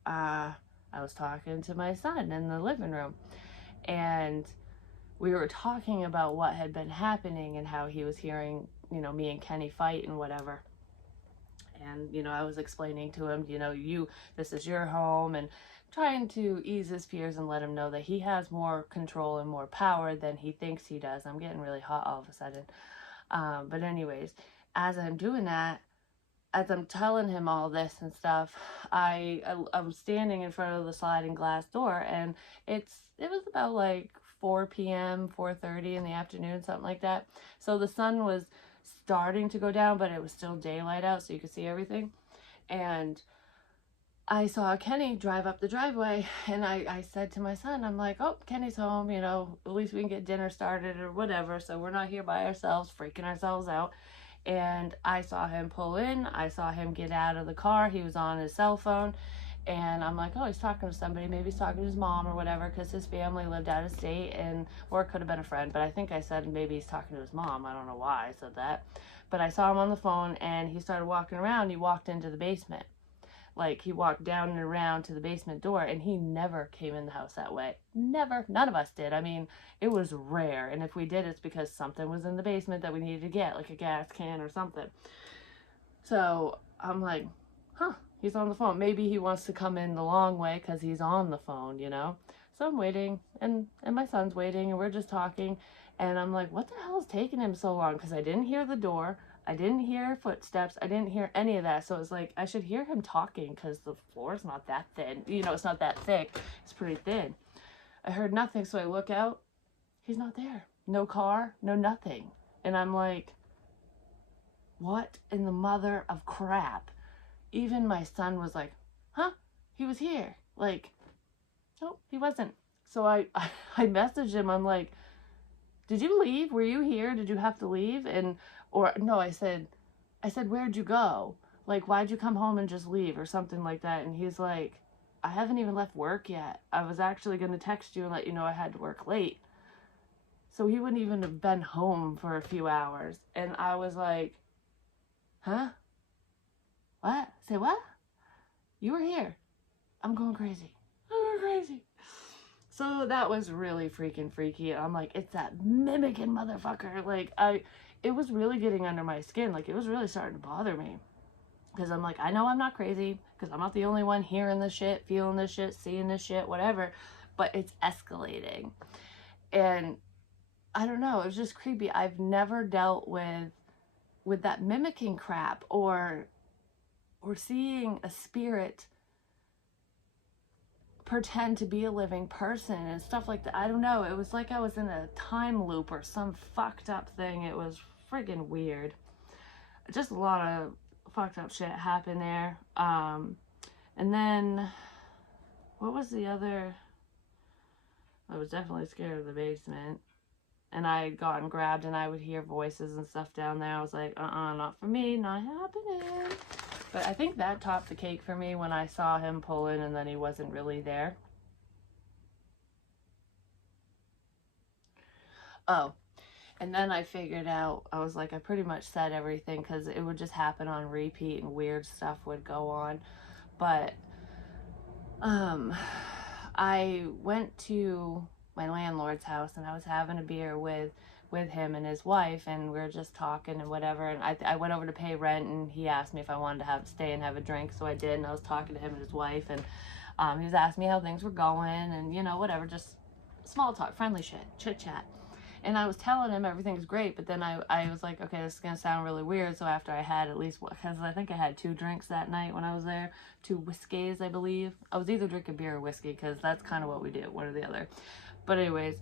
I was talking to my son in the living room, and we were talking about what had been happening and how he was hearing, you know, me and Kenny fight and whatever. And, you know, I was explaining to him, you know, this is your home, and trying to ease his fears and let him know that he has more control and more power than he thinks he does. I'm getting really hot all of a sudden. But anyways, as I'm doing that, as I'm telling him all this and stuff, I'm standing in front of the sliding glass door, and it was about like 4 p.m., 4:30 in the afternoon, something like that. So the sun was starting to go down, but it was still daylight out, so you could see everything. And I saw Kenny drive up the driveway, and I said to my son, I'm like, oh, Kenny's home, you know, at least we can get dinner started or whatever, so we're not here by ourselves, freaking ourselves out. And I saw him pull in, I saw him get out of the car, he was on his cell phone, and I'm like, oh, he's talking to somebody, maybe he's talking to his mom or whatever, because his family lived out of state, or it could have been a friend, but I think I said maybe he's talking to his mom. I don't know why I said that, but I saw him on the phone, and he started walking around. He walked into the basement, like he walked down and around to the basement door, and he never came in the house that way. Never. None of us did. I mean, it was rare, and if we did, it's because something was in the basement that we needed to get, like a gas can or something. So I'm like, huh, he's on the phone. Maybe he wants to come in the long way because he's on the phone, you know? So I'm waiting, and my son's waiting, and we're just talking, and I'm like, what the hell is taking him so long? Because I didn't hear the door, I didn't hear footsteps, I didn't hear any of that. So it's like, I should hear him talking because the floor's not that thin. You know, it's not that thick. It's pretty thin. I heard nothing, so I look out. He's not there. No car, no nothing. And I'm like, what in the mother of crap? Even my son was like, huh? He was here. Like, no, he wasn't. So I messaged him. I'm like, did you leave? Were you here? Did you have to leave? And, or no, I said, where'd you go? Like, why'd you come home and just leave or something like that? And he's like, I haven't even left work yet. I was actually going to text you and let you know I had to work late. So he wouldn't even have been home for a few hours. And I was like, huh? What? Say what? You were here. I'm going crazy. I'm going crazy. So that was really freaking freaky. I'm like, it's that mimicking motherfucker. Like, it was really getting under my skin. Like, it was really starting to bother me. Because I'm like, I know I'm not crazy. Because I'm not the only one hearing this shit, feeling this shit, seeing this shit, whatever. But it's escalating. And I don't know. It was just creepy. I've never dealt with that mimicking crap or seeing a spirit pretend to be a living person and stuff like that. I don't know. It was like I was in a time loop or some fucked up thing. It was friggin' weird. Just a lot of fucked up shit happened there. And then, what was the other? I was definitely scared of the basement. And I had gotten grabbed and I would hear voices and stuff down there. I was like, not for me, not happening. But I think that topped the cake for me when I saw him pull in and then he wasn't really there. Oh, and then I figured out, I was like, I pretty much said everything because it would just happen on repeat and weird stuff would go on. But I went to my landlord's house and I was having a beer with him and his wife, and we were just talking and whatever, and I went over to pay rent and he asked me if I wanted to stay and have a drink, so I did, and I was talking to him and his wife, and he was asking me how things were going and, you know, whatever, just small talk, friendly shit, chit chat. And I was telling him everything's great, but then I was like, okay, this is going to sound really weird. So after I had at least, because I think I had 2 drinks that night when I was there, 2 whiskeys, I believe. I was either drinking beer or whiskey because that's kind of what we do, one or the other. But anyways,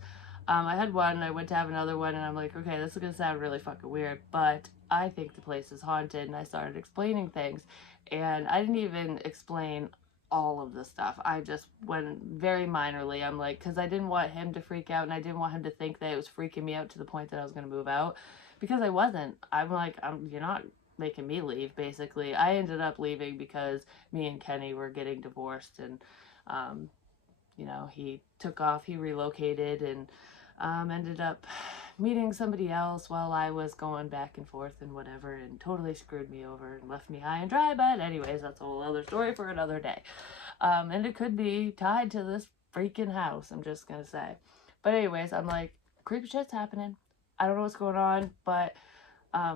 I had one and I went to have another one and I'm like, okay, this is going to sound really fucking weird, but I think the place is haunted. And I started explaining things, and I didn't even explain all of the stuff. I just went very minorly. I'm like, because I didn't want him to freak out and I didn't want him to think that it was freaking me out to the point that I was going to move out, because I wasn't. I'm like, you're not making me leave, basically. I ended up leaving because me and Kenny were getting divorced, and you know, he took off, he relocated, and ended up meeting somebody else while I was going back and forth and whatever, and totally screwed me over and left me high and dry. But anyways, that's a whole other story for another day. And it could be tied to this freaking house, I'm just gonna say. But anyways, I'm like, creepy shit's happening. I don't know what's going on, but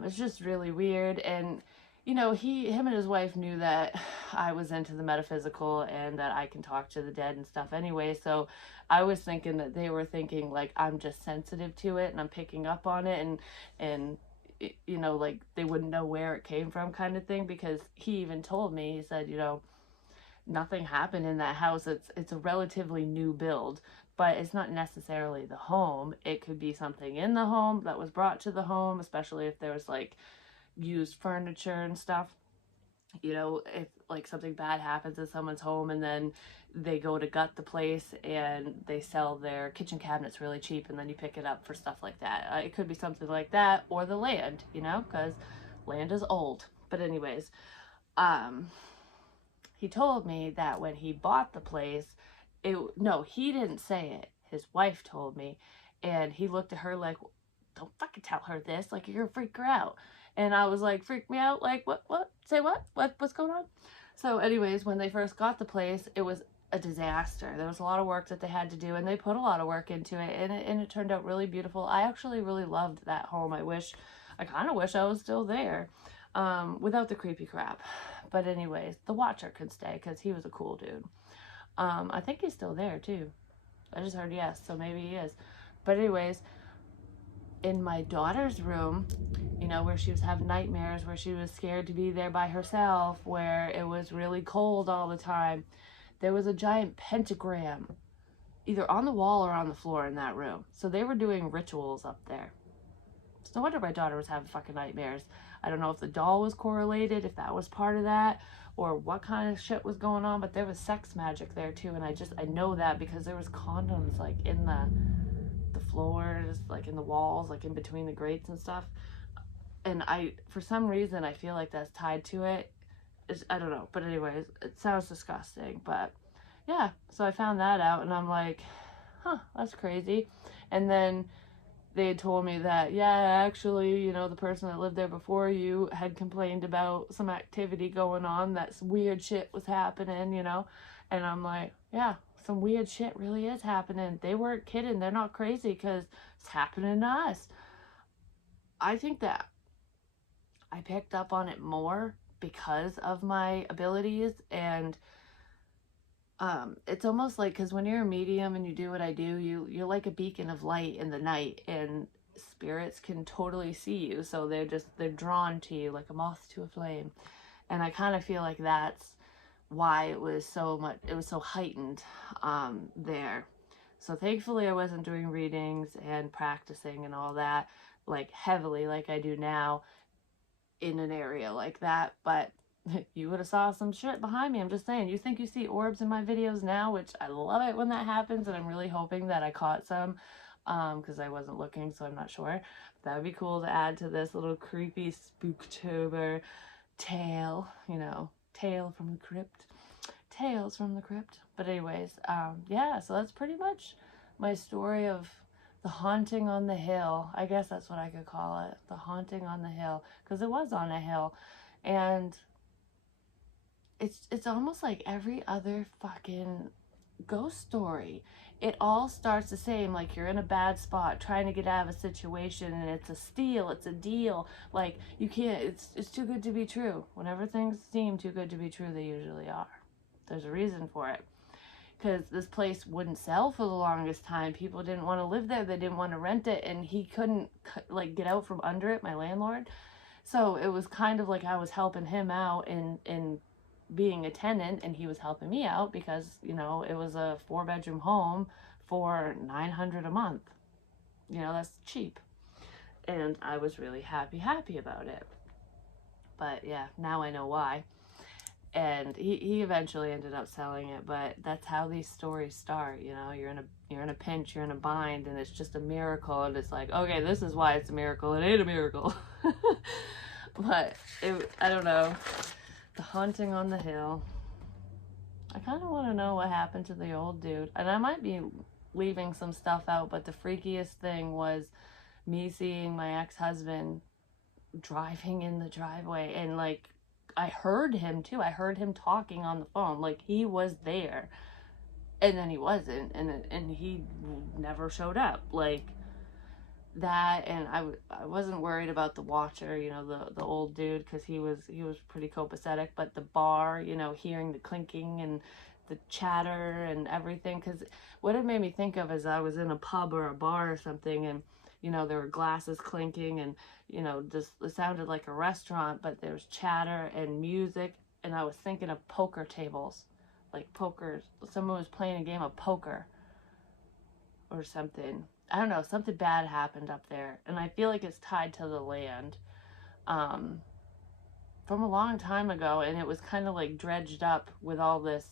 it's just really weird. And you know, him and his wife knew that I was into the metaphysical and that I can talk to the dead and stuff anyway. So I was thinking that they were thinking like I'm just sensitive to it and I'm picking up on it, and you know, like they wouldn't know where it came from, kind of thing. Because he even told me, he said, you know, nothing happened in that house. It's a relatively new build, but it's not necessarily the home. It could be something in the home that was brought to the home, especially if there was like used furniture and stuff. You know, if like something bad happens in someone's home and then they go to gut the place and they sell their kitchen cabinets really cheap, and then you pick it up for stuff like that. It could be something like that, or the land, you know, because land is old. But anyways, he told me that when he bought the place, no, he didn't say it. His wife told me, and he looked at her like, don't fucking tell her this, like you're gonna freak her out. And I was like, freak me out? Like, what? Say what? What's going on? So anyways, when they first got the place, it was a disaster. There was a lot of work that they had to do, and they put a lot of work into it, and it turned out really beautiful. I actually really loved that home. I kind of wish I was still there, without the creepy crap. But anyways, the watcher could stay because he was a cool dude. I think he's still there too. I just heard yes, so maybe he is. But anyways, in my daughter's room, you know, where she was having nightmares, where she was scared to be there by herself, where it was really cold all the time, there was a giant pentagram either on the wall or on the floor in that room. So they were doing rituals up there. It's no wonder my daughter was having fucking nightmares. I don't know if the doll was correlated, if that was part of that, or what kind of shit was going on, but there was sex magic there too, and I know that because there was condoms like in the floors, like in the walls, like in between the grates and stuff. And for some reason, I feel like that's tied to it. I don't know, but anyways, it sounds disgusting, but yeah. So I found that out, and I'm like, huh, that's crazy. And then they had told me that, yeah, actually, you know, the person that lived there before you had complained about some activity going on, that weird shit was happening, you know. And I'm like, yeah, some weird shit really is happening. They weren't kidding. They're not crazy, because it's happening to us. I think that I picked up on it more because of my abilities, and it's almost like, because when you're a medium and you do what I do, you're like a beacon of light in the night, and spirits can totally see you, so they're drawn to you like a moth to a flame. And I kind of feel like that's why it was so heightened there. So thankfully I wasn't doing readings and practicing and all that like heavily like I do now in an area like that, but you would have saw some shit behind me. I'm just saying, you think you see orbs in my videos now, which I love it when that happens, and I'm really hoping that I caught some, because I wasn't looking, so I'm not sure. That would be cool to add to this little creepy Spooktober tale, you know, tale from the crypt, tales from the crypt. But anyways, yeah, so that's pretty much my story of the haunting on the hill. I guess that's what I could call it, the haunting on the hill, because it was on a hill. And it's almost like every other fucking ghost story. It all starts the same, like you're in a bad spot trying to get out of a situation, and it's a steal, it's a deal, like you can't, it's too good to be true. Whenever things seem too good to be true, they usually are. There's a reason for it, because this place wouldn't sell for the longest time. People didn't want to live there, they didn't want to rent it, and he couldn't like get out from under it, my landlord. So it was kind of like I was helping him out in being a tenant, and he was helping me out because, you know, it was a 4-bedroom home for $900 a month. You know, that's cheap. And I was really happy about it. But yeah, now I know why. And he eventually ended up selling it, but that's how these stories start. You know, you're in a pinch, you're in a bind, and it's just a miracle, and it's like, okay, this is why it's a miracle. It ain't a miracle. But I don't know. The haunting on the hill. I kind of want to know what happened to the old dude. And I might be leaving some stuff out, but the freakiest thing was me seeing my ex-husband driving in the driveway, and like I heard him too. I heard him talking on the phone, like he was there, and then he wasn't, and he never showed up. Like that. And I wasn't worried about the watcher, you know, the old dude, because he was pretty copacetic, but the bar, you know, hearing the clinking and the chatter and everything, because what it made me think of is I was in a pub or a bar or something, and you know, there were glasses clinking, and you know, just it sounded like a restaurant, but there was chatter and music, and I was thinking of poker tables, like poker, someone was playing a game of poker or something. I don't know, something bad happened up there, and I feel like it's tied to the land um, from a long time ago, and it was kind of like dredged up with all this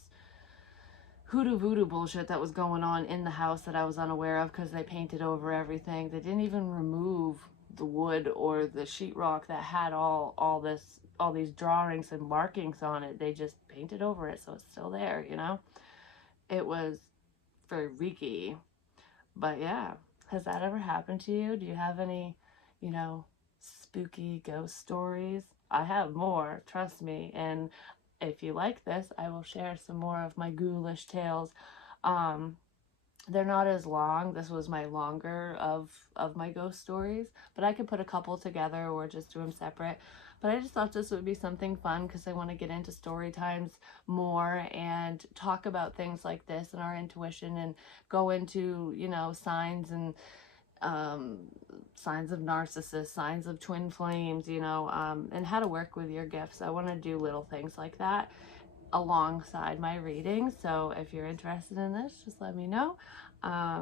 hoodoo voodoo bullshit that was going on in the house that I was unaware of, because they painted over everything. They didn't even remove the wood or the sheetrock that had all these drawings and markings on it. They just painted over it, so it's still there, you know? It was very freaky. But yeah, has that ever happened to you? Do you have any, you know, spooky ghost stories? I have more, trust me. And if you like this, I will share some more of my ghoulish tales. They're not as long. This was my longer of my ghost stories, but I could put a couple together or just do them separate. But I just thought this would be something fun, because I want to get into story times more and talk about things like this and our intuition, and go into, you know, signs and signs of narcissists, signs of twin flames, you know, and how to work with your gifts. I want to do little things like that alongside my readings. So if you're interested in this, just let me know. I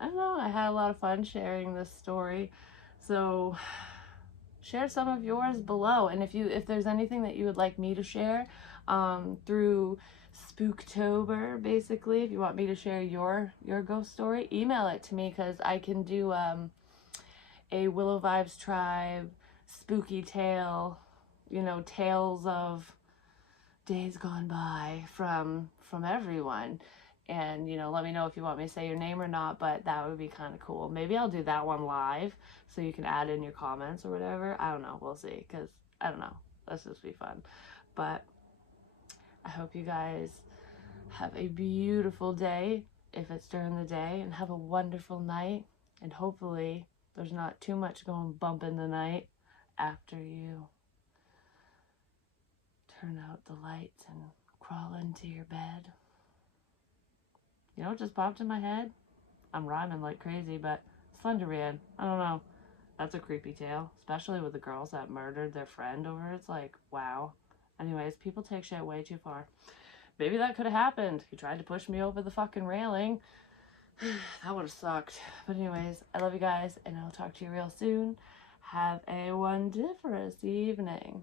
don't know, I had a lot of fun sharing this story. So share some of yours below, and if there's anything that you would like me to share through SpookTober, basically, if you want me to share your ghost story, email it to me, because I can do a Willow Vibes Tribe spooky tale, you know, tales of days gone by from everyone. And, you know, let me know if you want me to say your name or not, but that would be kind of cool. Maybe I'll do that one live so you can add in your comments or whatever. I don't know. We'll see, because I don't know. Let's just be fun. But I hope you guys have a beautiful day if it's during the day, and have a wonderful night. And hopefully there's not too much going bump in the night after you turn out the lights and crawl into your bed. You know what just popped in my head? I'm rhyming like crazy, but Slender Man. I don't know. That's a creepy tale, especially with the girls that murdered their friend over. It's like, wow. Anyways, people take shit way too far. Maybe that could have happened. He tried to push me over the fucking railing. That would have sucked. But anyways, I love you guys, and I'll talk to you real soon. Have a wonderful evening.